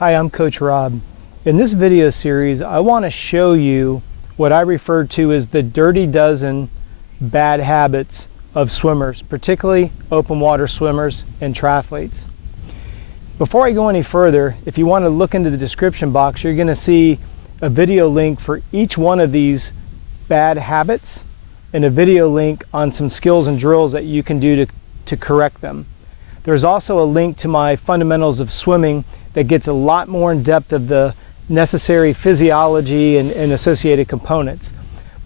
Hi, I'm Coach Rob. In this video series, I want to show you what I refer to as the dirty dozen bad habits of swimmers, particularly open water swimmers and triathletes. Before I go any further, if you want to look into the description box, you're going to see a video link for each one of these bad habits and a video link on some skills and drills that you can do to correct them. There's also a link to my fundamentals of swimming that gets a lot more in depth of the necessary physiology and associated components.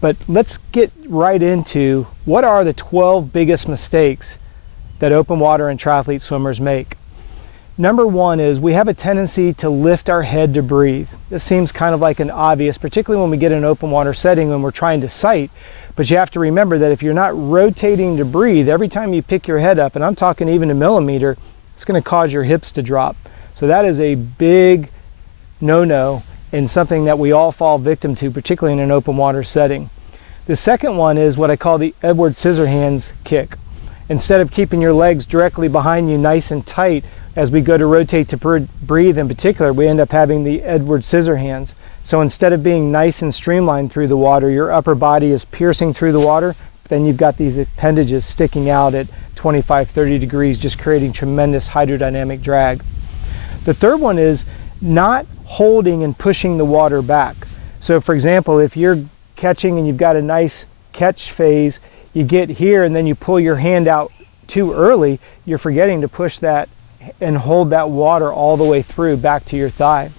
But let's get right into what are the 12 biggest mistakes that open water and triathlete swimmers make. Number one is we have a tendency to lift our head to breathe. This seems kind of like an obvious, particularly when we get in an open water setting when we're trying to sight. But you have to remember that if you're not rotating to breathe, every time you pick your head up, and I'm talking even a millimeter, it's going to cause your hips to drop. So that is a big no-no and something that we all fall victim to, particularly in an open water setting. The second one is what I call the Edward Scissorhands kick. Instead of keeping your legs directly behind you nice and tight as we go to rotate to breathe in particular, we end up having the Edward Scissorhands. So instead of being nice and streamlined through the water, your upper body is piercing through the water, then you've got these appendages sticking out at 25, 30 degrees, just creating tremendous hydrodynamic drag. The third one is not holding and pushing the water back. So for example, if you're catching and you've got a nice catch phase, you get here and then you pull your hand out too early, you're forgetting to push that and hold that water all the way through back to your thigh.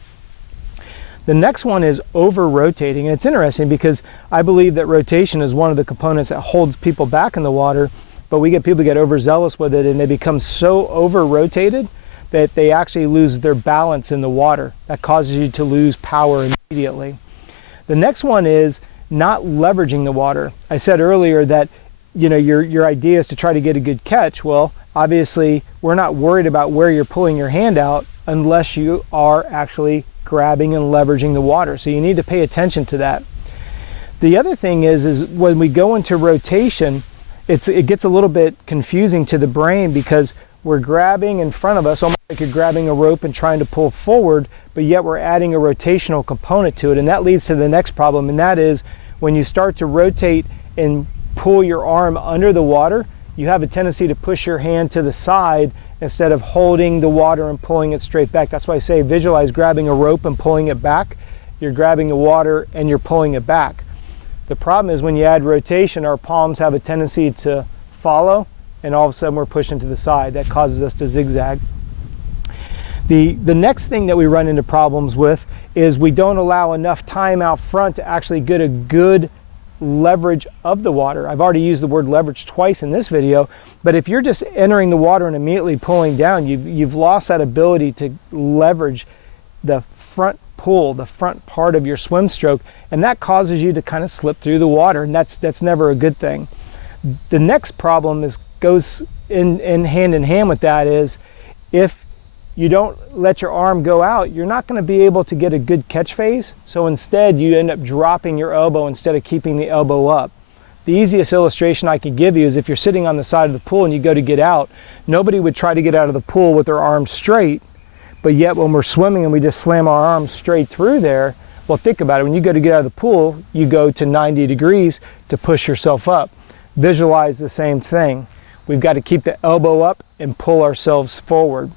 The next one is over-rotating, and it's interesting because I believe that rotation is one of the components that holds people back in the water, but we get people get overzealous with it and they become so over-rotated that they actually lose their balance in the water. That causes you to lose power immediately. The next one is not leveraging the water. I said earlier that your idea is to try to get a good catch. Well, obviously we're not worried about where you're pulling your hand out unless you are actually grabbing and leveraging the water. So you need to pay attention to that. The other thing is when we go into rotation, it gets a little bit confusing to the brain because we're grabbing in front of us, almost like you're grabbing a rope and trying to pull forward, but yet we're adding a rotational component to it. And that leads to the next problem, and that is when you start to rotate and pull your arm under the water, you have a tendency to push your hand to the side instead of holding the water and pulling it straight back. That's why I say visualize grabbing a rope and pulling it back. You're grabbing the water and you're pulling it back. The problem is when you add rotation, our palms have a tendency to follow, and all of a sudden we're pushing to the side. That causes us to zigzag. The next thing that we run into problems with is we don't allow enough time out front to actually get a good leverage of the water. I've already used the word leverage twice in this video, but if you're just entering the water and immediately pulling down, you've lost that ability to leverage the front pull, the front part of your swim stroke, and that causes you to kind of slip through the water, and that's never a good thing. The next problem goes in hand with that is if you don't let your arm go out, you're not going to be able to get a good catch phase. So instead you end up dropping your elbow instead of keeping the elbow up. The easiest illustration I can give you is if you're sitting on the side of the pool and you go to get out, nobody would try to get out of the pool with their arms straight, but yet when we're swimming and we just slam our arms straight through there, well, think about it. When you go to get out of the pool, you go to 90 degrees to push yourself up. Visualize the same thing. We've got to keep the elbow up and pull ourselves forward.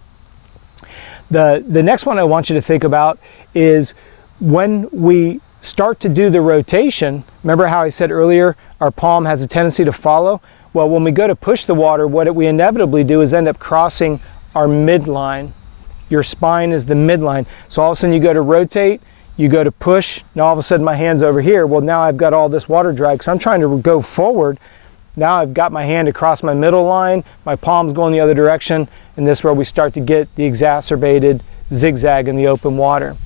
The next one I want you to think about is when we start to do the rotation, remember how I said earlier our palm has a tendency to follow? Well, when we go to push the water, what we inevitably do is end up crossing our midline. Your spine is the midline. So all of a sudden you go to rotate, you go to push, now all of a sudden my hand's over here. Well, now I've got all this water drag, so I'm trying to go forward. Now I've got my hand across my middle line, my palm's going the other direction, and this is where we start to get the exacerbated zigzag in the open water.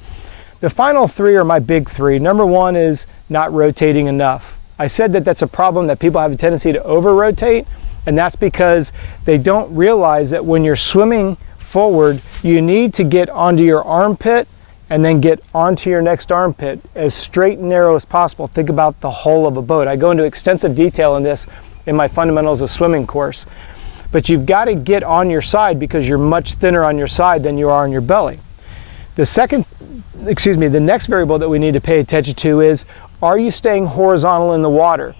The final three are my big three. Number one is not rotating enough. I said that that's a problem that people have a tendency to over-rotate, and that's because they don't realize that when you're swimming forward, you need to get onto your armpit and then get onto your next armpit as straight and narrow as possible. Think about the hull of a boat. I go into extensive detail in this in my fundamentals of swimming course. But you've got to get on your side because you're much thinner on your side than you are on your belly. The next variable that we need to pay attention to is, are you staying horizontal in the water?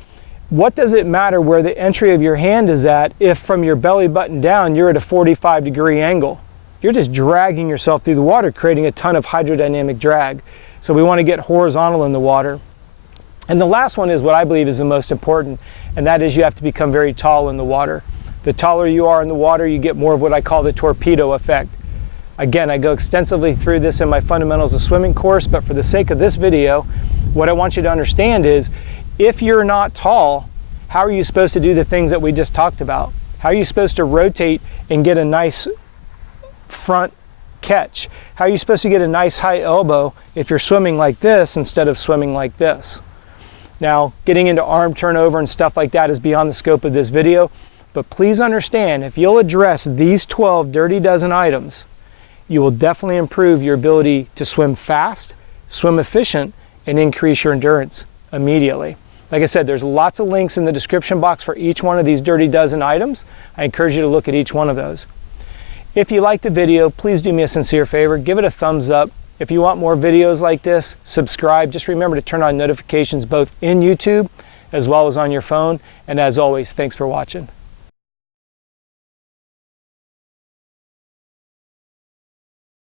What does it matter where the entry of your hand is at if from your belly button down you're at a 45-degree angle? You're just dragging yourself through the water, creating a ton of hydrodynamic drag. So we want to get horizontal in the water. And the last one is what I believe is the most important, and that is you have to become very tall in the water. The taller you are in the water, you get more of what I call the torpedo effect. Again, I go extensively through this in my Fundamentals of Swimming course, but for the sake of this video, what I want you to understand is, if you're not tall, how are you supposed to do the things that we just talked about? How are you supposed to rotate and get a nice front catch? How are you supposed to get a nice high elbow if you're swimming like this instead of swimming like this? Now, getting into arm turnover and stuff like that is beyond the scope of this video, but please understand, if you'll address these 12 dirty dozen items, you will definitely improve your ability to swim fast, swim efficient, and increase your endurance immediately. Like I said, there's lots of links in the description box for each one of these dirty dozen items. I encourage you to look at each one of those. If you like the video, please do me a sincere favor, give it a thumbs up. If you want more videos like this, subscribe. Just remember to turn on notifications both in YouTube as well as on your phone. And as always, thanks for watching.